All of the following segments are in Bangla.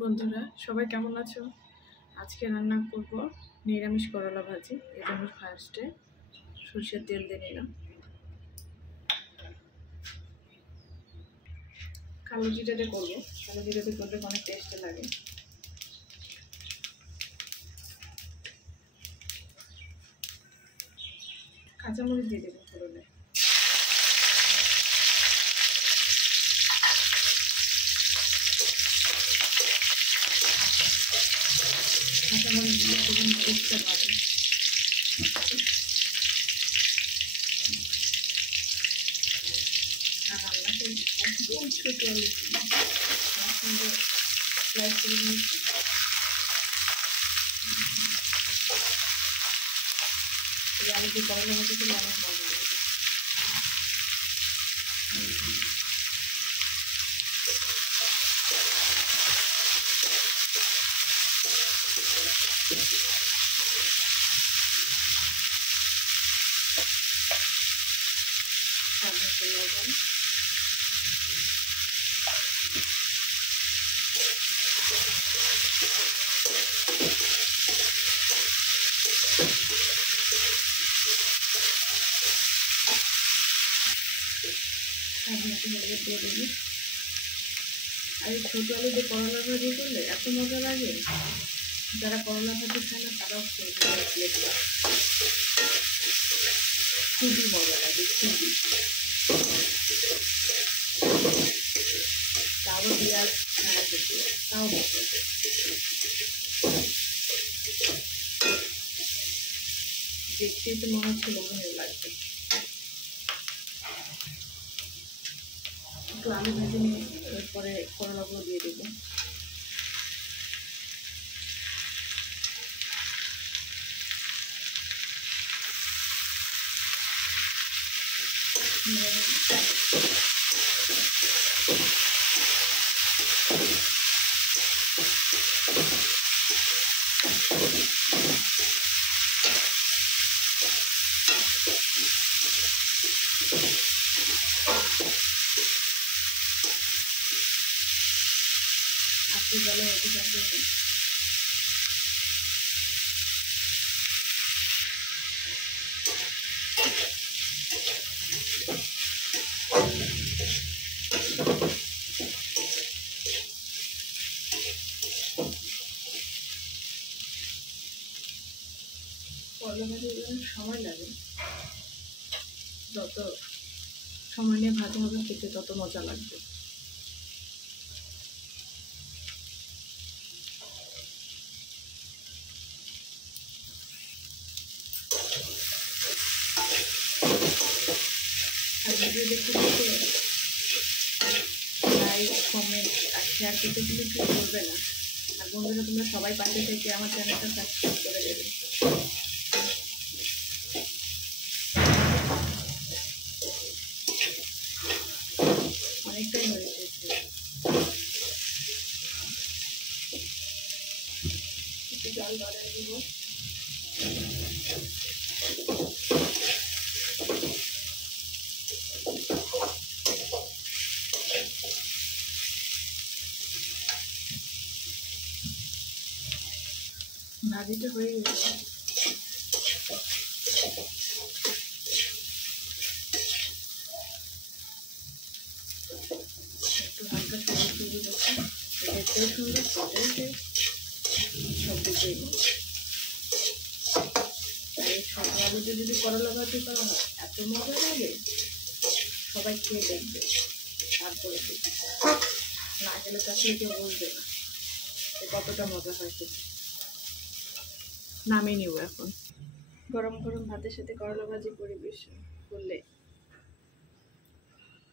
বন্ধুরা সবাই কেমন আছো? আজকে রান্না করব নিরামিষ করলা ভাজি। এর জন্য ফার্স্টে সরষের তেল দিয়ে নিলাম। কালো জিরাতে করবো, কালো জিরাতে করলে অনেক টেস্টি লাগে। কাঁচামরিচ দিয়ে দেবো ফোড়নে। কাঁচামরিচ দিয়ে ফোড়ন টেস্টটা ভালো। আর রান্নাটা একদম ছোট আলু তার সঙ্গে স্লাইস করে নিয়েছি। আলু দিয়ে করলা ভাজি করলে অনেক মজা লাগে। লবণ, হলুদ দিয়ে দেবো। আর এই ছোট আলু দিয়ে করলা ভাজি করলে এত মজা লাগে, যারা করলা ভাজি খায় না তারাও খেয়ে খুবই মজা লাগে, খুবই। তাও পেঁয়াজ ছাড়া খেতে তাও মজা। দেখতেই তো মনে হচ্ছে লোভনীয় লাগবে। একটু আলু ভেজে নিয়ে এরপরে করলাগুলো দিয়ে দেবো। আজকে জলে হতে থাকবে। করলা ভাজি সময় লাগে, যত সময় নিয়ে ভাজা হবে খেতে তত মজা লাগবে। আর ভিডিও দেখতে দেখতে লাইক, কমেন্ট আর শেয়ার করতে কিন্তু কেউ করবে না। আর বন্ধুরা তোমরা সবাই পাশে থেকে আমার চ্যানেলটা সাবস্ক্রাইব করে দেবে। অনেকটাই হয়েছে, একটু জল বাড়িয়ে দিব। ভাজিটা হয়ে গেছে। একটু হালকা সবুজ সবুজ আছে, দেখতেও সুন্দর, খেতেও সব দিকেই। আর এই ছোট আলুতে যদি করলা ভাজি করা হয় এত মজা লাগে, সবাই খেয়ে দেখবে, তারপরে না গেলে তো আসলে কেউ বলবে না কতটা মজা হয় খেতে। নামিয়ে নিব এখন। গরম গরম ভাতের সাথে করলা ভাজি পরিবেশন করলে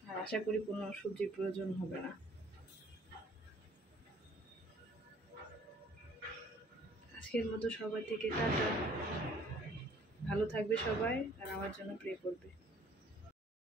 আর আশা করি কোনো সবজির প্রয়োজন হবে না। আজকের মতো সবাই থেকে টাটা। ভালো থাকবে সবাই আর আমার জন্য প্রে করবে।